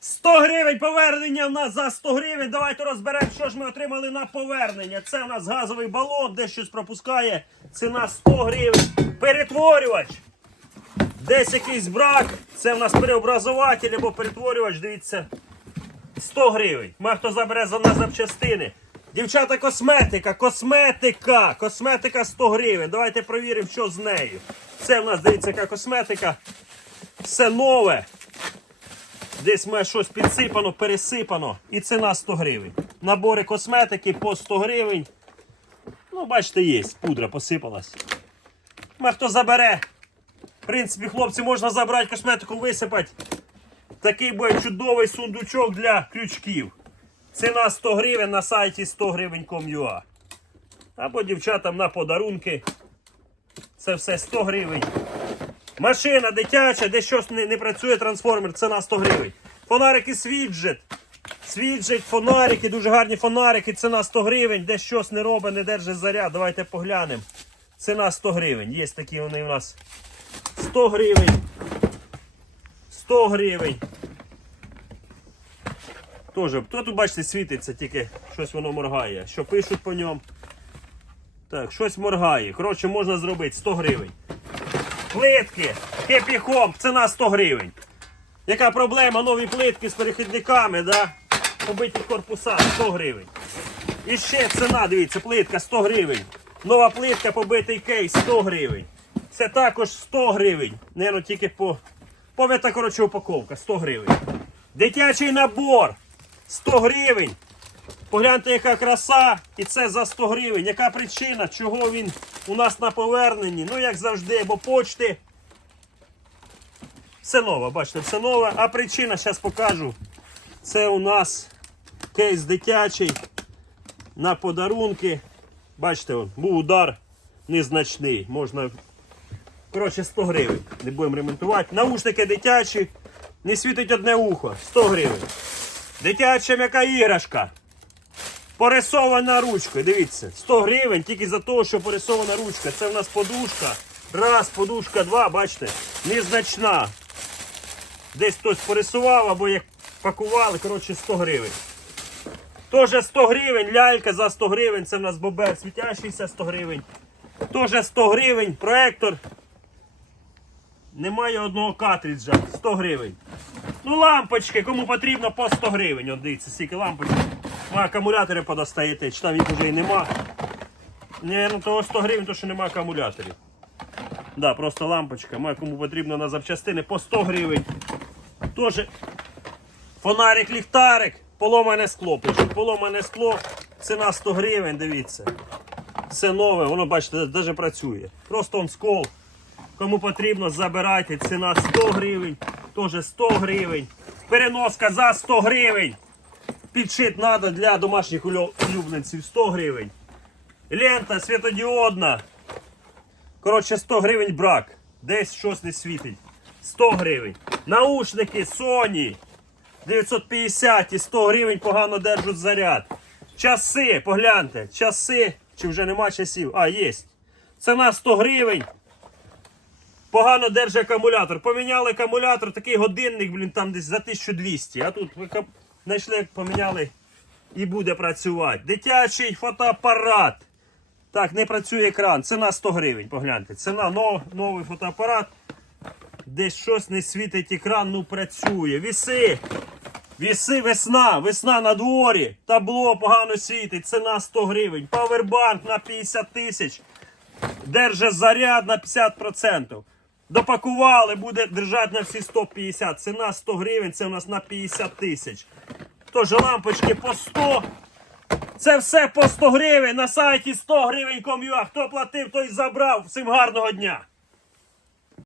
100 гривень повернення в нас за 100 гривень. Давайте розберемо, що ж ми отримали на повернення. Це у нас газовий балон, де щось пропускає. Ціна 100 гривень. Перетворювач. Десь якийсь брак. Це в нас переобразователь або перетворювач, дивіться. 100 гривень. Ма хто забере за нас запчастини. Дівчата, косметика, косметика, косметика 100 гривень. Давайте провіримо, що з нею. Це в нас, дивіться, яка косметика. Все нове. Десь має щось підсипано, пересипано. І ціна 100 гривень. Набори косметики по 100 гривень. Ну, бачите, є. Пудра посипалась. Ма хто забере. В принципі, хлопці, можна забрати косметику, висипати. Такий буде чудовий сундучок для крючків. Ціна 100 гривень на сайті 100 гривень.com.ua. Або дівчатам на подарунки. Це все 100 гривень. Машина дитяча, де щось не, не працює трансформер, ціна 100 гривень. Фонарики свіджет. Свіджет, фонарики, дуже гарні фонарики, ціна 100 гривень, де щось не робить, не держить заряд. Давайте поглянемо. Ціна 100 гривень. Є такі вони у нас. 100 гривень. 100 гривень. Тоже, то тут, бачите, світиться, тільки щось воно моргає. Що пишуть по ньому. Так, щось моргає. Коротше, можна зробити 100 гривень. Плитки, кепіхом, ціна 100 гривень. Яка проблема? Нові плитки з перехідниками, да? Побиті корпуса 100 гривень. І ще ціна, дивіться, плитка 100 гривень. Нова плитка, побитий кейс 100 гривень. Це також 100 гривень. Нервно тільки по. Пом'ята, коротше, упаковка 100 гривень. Дитячий набор 100 гривень. Погляньте, яка краса, і це за 100 гривень. Яка причина, чого він у нас на поверненні? Ну, як завжди, бо почти. Все нове, бачите, все нове. А причина, зараз покажу. Це у нас кейс дитячий на подарунки. Бачите, он, був удар незначний. Можна. Коротше, 100 гривень. Не будемо ремонтувати. Наушники дитячі. Не світить одне ухо. 100 гривень. Дитяча м'яка іграшка. Порисована ручка. Дивіться, 100 гривень тільки за те, що порисована ручка. Це в нас подушка. Раз, подушка, два, бачите, незначна. Десь хтось порисував або як пакували, коротше, 100 гривень. Тоже 100 гривень, лялька за 100 гривень. Це в нас бобер світящийся 100 гривень. Тоже 100 гривень, проектор. Немає одного картриджа, 100 гривень. Ну, лампочки, кому потрібно по 100 гривень. От дивіться, скільки лампочок. Ви акумулятори подостаєте, чи там їх вже і нема. Ні, ну того 100 гривень, то що нема акумуляторів. Да, просто лампочка. Має кому потрібно на запчастини по 100 гривень. Тоже фонарик, ліхтарик, поломане скло. Пишу, поломане скло, ціна 100 гривень, дивіться. Все нове, воно, бачите, навіть працює. Просто он скол. Кому потрібно, забирайте. Ціна 100 гривень, теж 100 гривень. Переноска за 100 гривень. Підшит треба для домашніх улюбленців 100 гривень. Лента світодіодна. Коротше, 100 гривень брак. Десь щось не світить. 100 гривень. Наушники Sony 950 і 100 гривень погано держать заряд. Часи, погляньте, часи. Чи вже нема часів? А, є. Ціна 100 гривень. Погано держить акумулятор. Поміняли акумулятор, такий годинник, блін, там десь за 1200. А тут знайшли, поміняли і буде працювати. Дитячий фотоапарат. Так, не працює екран. Ціна 100 гривень. Погляньте. Ціна нов, новий фотоапарат. Десь щось не світить екран, ну працює. Віси. Віси, весна, весна на дворі. Табло погано світить. Ціна 100 гривень. Павербанк на 50 тисяч. Держить заряд на 50%. Допакували, буде держати на всі 150. Ціна 100 гривень, це у нас на 50 тисяч. Тож лампочки по 100. Це все по 100 гривень на сайті 100 гривень.com.ua. Хто платив, той забрав. Всім гарного дня!